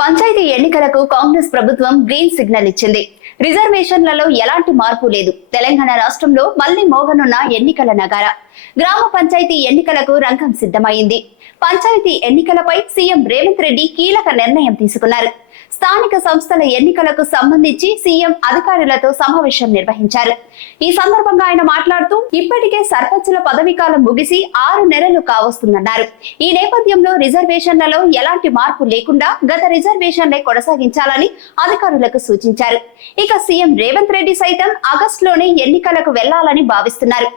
పంచాయతీ ఎన్నికలకు కాంగ్రెస్ ప్రభుత్వం green signal ఇచ్చింది. రిజర్వేషన్లలో ఎలాంటి మార్పు లేదు. తెలంగాణ రాష్ట్రంలో మళ్ళీ మోగనున్న ఎన్నికల నగార. గ్రామ పంచాయతీ ఎన్నికలకు రంగం సిద్ధమైంది. పంచాయతీ ఎన్నికలపై సీఎం రేవంత్ రెడ్డి కీలక నిర్ణయం తీసుకున్నారు. స్థానిక సంస్థల ఎన్నికలకు సంబంధించి సీఎం అధికారులతో సమావేశం నిర్వహించారు. ఈ సందర్భంగా ఆయన మాట్లాడుతూ ఇప్పటికే సర్పంచుల పదవీకాలం ముగిసి ఆరు నెలలు కావస్తుందన్నారు. ఈ నేపథ్యంలో రిజర్వేషన్లలో ఎలాంటి మార్పు లేకుండా గత రిజర్వేషన్లే కొనసాగించాలని అధికారులకు సూచించారు. ఇక సీఎం రేవంత్ రెడ్డి సైతం ఆగస్టులోనే ఎన్నికలకు వెళ్ళాలని భావిస్తున్నారు.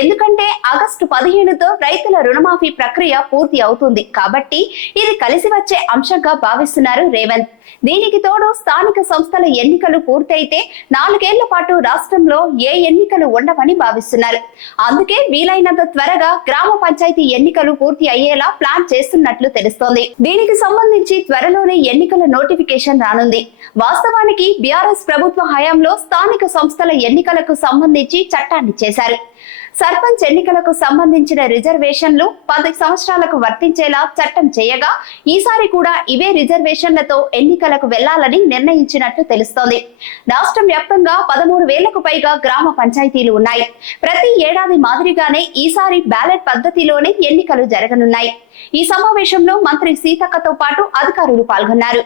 ఎందుకంటే ఆగస్టు పదిహేనుతో రైతుల రుణమాఫీ ప్రక్రియ పూర్తి అవుతుంది కాబట్టి ఇది కలిసి వచ్చే అంశంగా భావిస్తున్నారు రేవంత్. దీనికి తోడు స్థానిక సంస్థల ఎన్నికలు పూర్తయితే నాలుగేళ్ళ పాటు రాష్ట్రంలో ఏ ఎన్నికలు ఉండవని భావిస్తున్నారు. అందుకే వీలైనంత త్వరగా గ్రామ పంచాయతీ ఎన్నికలు పూర్తి అయ్యేలా ప్లాన్ చేస్తున్నట్లు తెలుస్తోంది. దీనికి సంబంధించి త్వరలోనే ఎన్నికల నోటిఫికేషన్ రానుంది. వాస్తవానికి బీఆర్ఎస్ ప్రభుత్వ హయాంలో స్థానిక సంస్థల ఎన్నికలకు సంబంధించి చట్టాన్ని చేశారు. సర్పంచ్ ఎన్నికలకు సంబంధించిన రిజర్వేషన్లు పది సంవత్సరాలకు వర్తించేలా చట్టం చేయగా ఈసారి కూడా ఇవే రిజర్వేషన్లతో ఎన్నికలకు వెళ్ళాలని నిర్ణయించినట్లు తెలుస్తోంది. రాష్ట్రం వ్యాప్తంగా పదమూడు వేలకు పైగా గ్రామ పంచాయతీలు ఉన్నాయి. ప్రతి ఏడాది మాదిరిగానే ఈసారి బ్యాలెట్ పద్ధతిలోనే ఎన్నికలు జరగనున్నాయి. ఈ సమావేశంలో మంత్రి సీతక్కతో పాటు అధికారులు పాల్గొన్నారు.